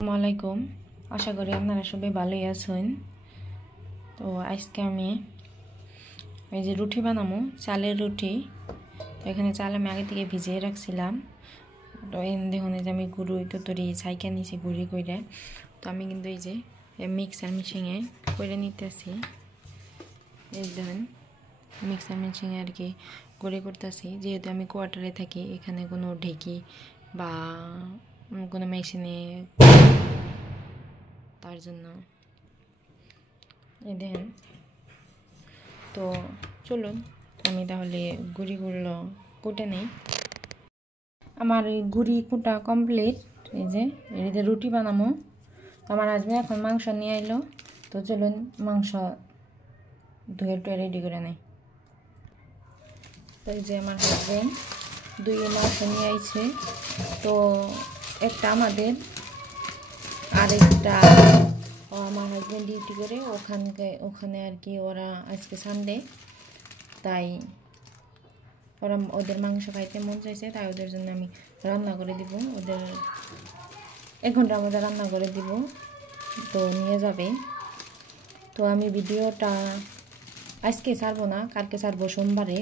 আসসালামাইকুম, আশা করি আপনারা সবাই ভালোই আছেন। তো আজকে আমি এই যে রুটি বানাবো, চালের রুটি। তো এখানে চাল আমি আগে থেকে ভিজিয়ে রাখছিলাম। তো দেখুন এই যে আমি গুঁড়ো তরি ছাইকা নিয়েছি গুঁড়ি করে। তো আমি কিন্তু এই যে মিক্সার মেশিনে করে নিতেছি। এই দেখুন মিক্সার মেশিনে আর কি গুঁড়ি করতেছি। যেহেতু আমি কোয়ার্টারে থাকি, এখানে কোনো ঢেকি বা কোনো মেশিনে, তার জন্য এই দেখেন। তো চলুন আমি তাহলে গুঁড়িগুলো কুটে নেই। আমার এই গুঁড়ি কুটা কমপ্লিট। এই যে এদিকে রুটি বানাবো। আমার হাজবেন্ড এখন মাংস নিয়ে এলো। তো চলুন মাংস ধুয়ে টুয়ে রেডি করে নেই। তো এই যে আমার হাজবেন্ড ধুয়ে মাংস নিয়ে আইছে। তো একটা আমাদের, আরেকটা আমার হাজবেন্ড ডিউটি করে ওখানে আর কি। ওরা আজকে সানডে, তাই ওদের মাংস খাইতে মন চাইছে, তাই ওদের জন্য আমি রান্না করে দিব। ওদের 1 ঘন্টার মধ্যে রান্না করে দিব, তো নিয়ে যাবে। তো আমি ভিডিওটা আজকে ছাড়বো না, কালকে ছাড়বো সোমবারে।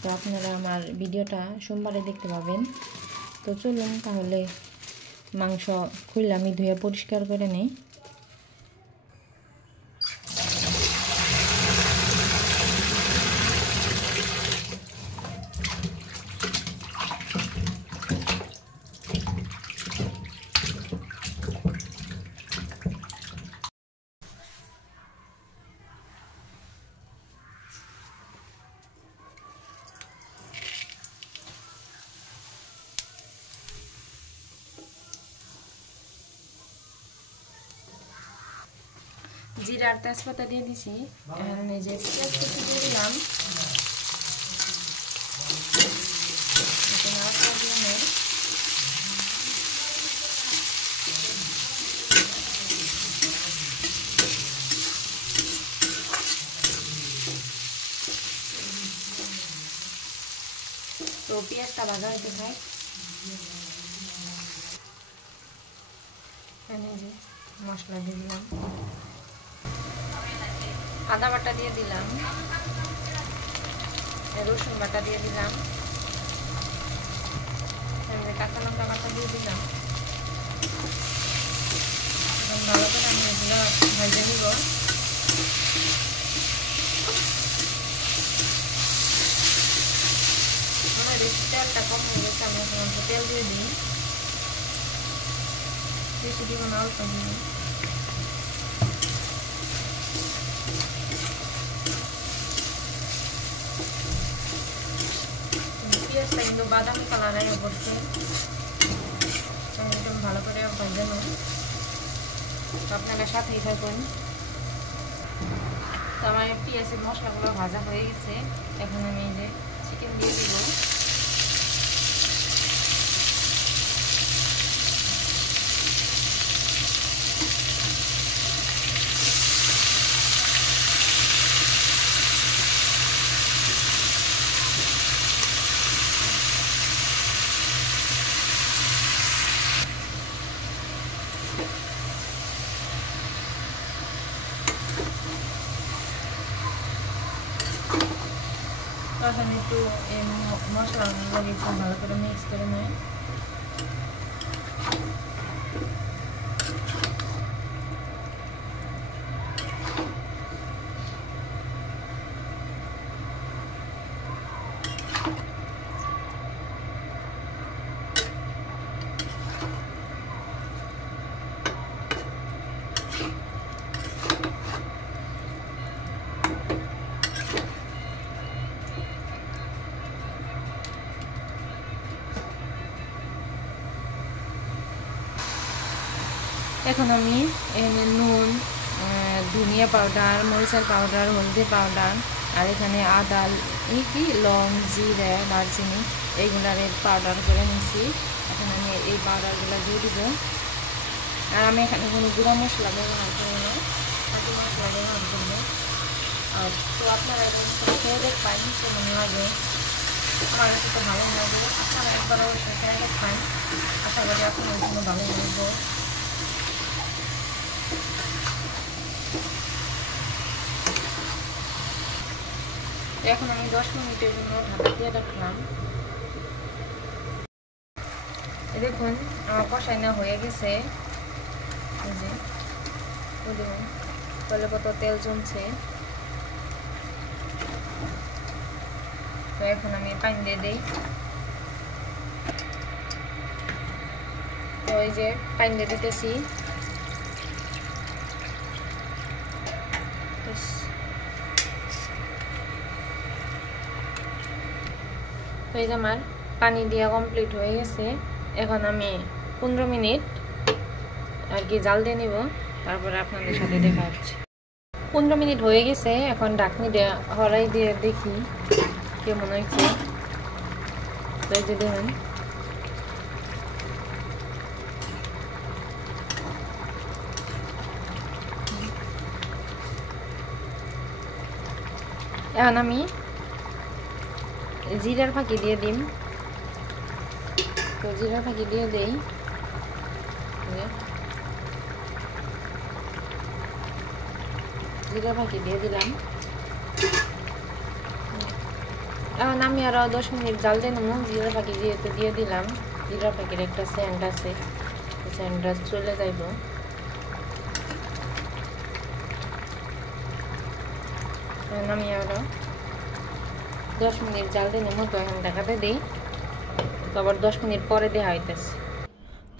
তো আপনারা আমার ভিডিওটা সোমবারে দেখতে পাবেন। তো চলুন তাহলে মাংস খুললে আমি ধুয়ে পরিষ্কার করে নেই। জিরা আর তেজপাতা দিয়ে দিছি। এখন এই যে পেঁয়াজ কুচি দিয়ে দিলাম। তো পেঁয়াজটা ভাজা হইতে থাক। এখানে যে মশলা দিয়ে দিলাম, আদা বাটা দিয়ে দিলাম, রসুন বাটা দিয়ে দিলাম, কাঁচা লঙ্কা বাটা দিয়ে দিলাম। এখন ভালো করে আমি এগুলো ভেজে নিব। আমার তেলটা কম হয়ে গেছে, আমি এখন অল্প তেল দিয়ে দিই। বেশি দিব না, অল্প দিব। পেঁয়াজটা কিন্তু বাদামি কালার আগে পড়ছে, একদম ভালো করে ভেজে নেব। তো আপনারা সাথেই থাকুন। তো আমার পেঁয়াজের মশলাগুলো ভাজা হয়ে গেছে। এখন আমি এই যে চিকেন দিয়ে দিব। তখন একটু এই মশলাগুলো একটু ভালো করে মিক্স করে নেয়। এখন আমি নুন, ধনিয়া পাউডার, মরিচের পাউডার, হলদি পাউডার, আর এখানে আদা, লং, জিরা, দারচিনি এইগুলার পাউডার করে নিয়েছি। এখন আমি এই পাউডারগুলো দিয়ে দিব। আর আমি এখানে কোনো গুঁড়া মশলা ব্যবহার করি না, খাঁটি মশলা ব্যবহার করবো। আর তো আপনারা খেয়ে দেখবেন কেমন লাগে। আমার কাছে তো ভালো লাগে, আপনারা একবার অবশ্যই খেয়ে দেখবেন। আশা করি আপনাদের জন্য ভালো লাগবে। এখন আমি 10 মিনিটের জন্য ঢাকা দিয়ে রাখলাম। দেখুন আমার কষাই না হয়ে গেছে, কত তেল জমছে। তো এখন আমি পানি দিয়ে দিই। তো এই যে পানি দিয়ে দিতেছি। তো এই যে আমার পানি দেওয়া কমপ্লিট হয়ে গেছে। এখন আমি 15 মিনিট আর কি জাল দিয়ে নিব, তারপরে আপনাদের সাথে দেখা হচ্ছে। 15 মিনিট হয়ে গেছে। এখন ঢাকনি হরাই দিয়ে দেখি কেমন হয়েছে। তো এই যে দেখুন এখন আমি জিরার ফাঁকি দিয়ে দিম। তো জিরার ফাঁকি দিয়ে দেই। জিরা ফাঁকি দিয়ে দিলাম। এখন আমি আরো 10 মিনিট জাল দিয়ে নেবো। জিরা ফাঁকি যেহেতু দিয়ে দিলাম, জিরা ফাঁকির একটা সেন্ট আছে, সেন্টটা চলে যাইব। এখন আমি আরো 10 মিনিট জাল দিয়ে নেবো। তো এখন দেখাতে দিই, তো আবার 10 মিনিট পরে দেওয়া হইতেছে।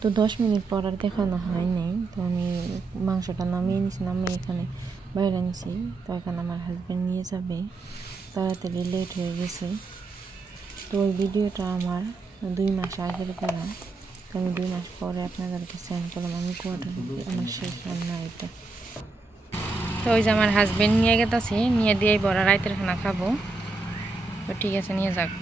তো 10 মিনিট পর আর দেখানো হয় নাই। তো আমি মাংসটা নামিয়ে নিছি, নামিয়ে এখানে বাইরে নিছি। তো এখানে আমার হাজব্যান্ড নিয়ে যাবে, তাড়াতাড়ি লেট হয়ে গেছে। তো ওই ভিডিওটা আমার 2 মাস আগের করা। তো আমি 2 মাস পরে আপনাদেরকে সেন্ড করলাম। আমি কোয়ার্টার আমার শেষ রান্না এটা। তো ওই যে আমার হাজব্যান্ড নিয়ে গেছে, নিয়ে দিয়েই বড় রাতের খানা খাবো। তো ঠিক আছে, নিয়ে যাক।